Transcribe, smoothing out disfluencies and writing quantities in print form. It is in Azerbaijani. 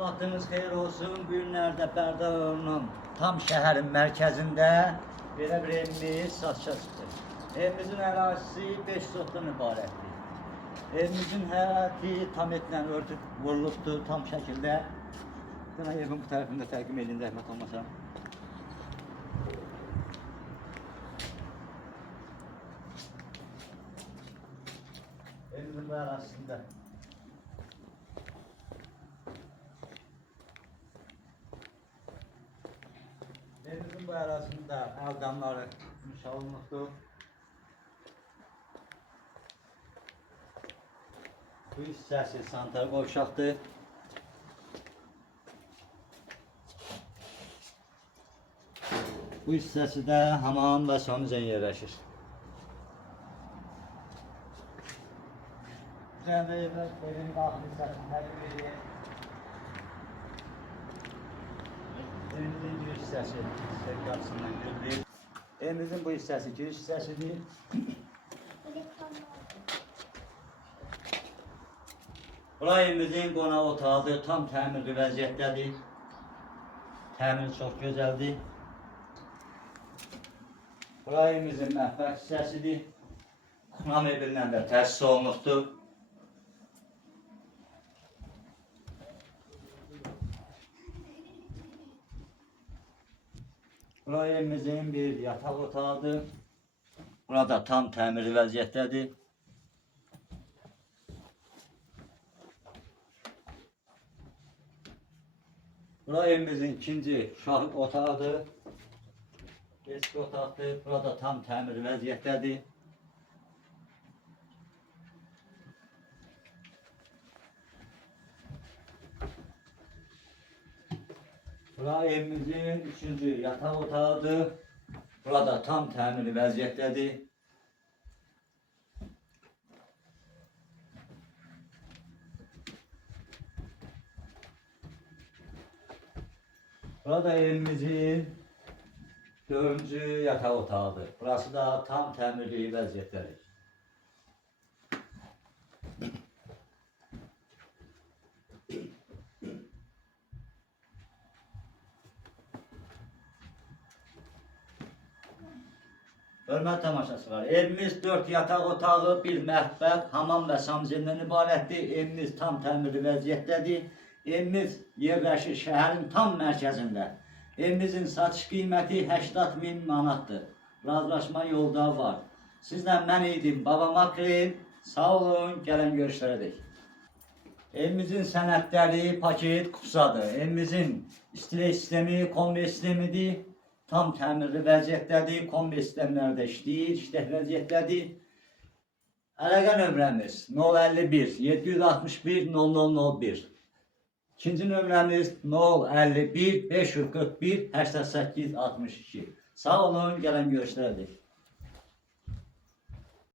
Vaxtınız xeyir olsun. Bu günlərdə Bərdəyanın tam şəhərin mərkəzində belə bir evimiz satışa çıxdı. Evimizin ərazisi 5 sotdan ibarətdir. Evimizin həyəti tam etlə örtüb vurulubdur tam şəkildə. Buna evin bu tərəfində təqdim edin zəhmət olmasa. Evimizin bu ərazisində. Evimizin bu ərazisində əldamları inşa olunubdur. Bu hissəsi sanitar qovşaqdır. Bu hissəsi də hamam və sanuzən yerləşir. Evin daxil hissəsini təqdim edin. Evimizin giriş hissəsi qapısından girilir. Evimizin bu hissəsi giriş hissəsidir. Bura evimizin qonaq otağıdır, tam təmirli vəziyyətdədir. Təmiri çox gözəldir. Bura evimizin mətbəx hissəsidir. Xuna meblindən də təsis olunubdur. Bura evimizin bir yataq otağıdır. Burada tam təmirli vəziyyətdədir. Bura evimizin ikinci uşaq otağıdır. Eski otaqdır. Burada tam təmirli vəziyyətdədir. Bura evimizin üçüncü yataq otağıdır. Burada tam təmirli vəziyyətdədir. Burada evimizin dördüncü yataq otağıdır. Burası da tam təmirli vəziyyətdədir. Hörmət tamaşaçılar, evimiz 4 yataq otağı, bir mətbəx, hamam və sanuzəndən ibarətdir. Evimiz tam təmirli vəziyyətdədir. Evimiz yerləşir şəhərin tam mərkəzində. Evimizin satış qiyməti 80.000 manatdır. Razılaşma yolda var. Sizlə mən idim, Baba Makrel. Sağ olun, gələn görüşlərədək. Evimizin sənədləri paket kutusadır. Evimizin istirə sistemi, konvey sistemidir. Tam təmirli vəziyyətdədir, konvey sistemləri də işləyir, işlək vəziyyətdədir. Əlaqə nömrəmiz 051 761 0001. İkinci nömrəmiz 051 541 88 62. Sağ olun, gələn görüşlərədək.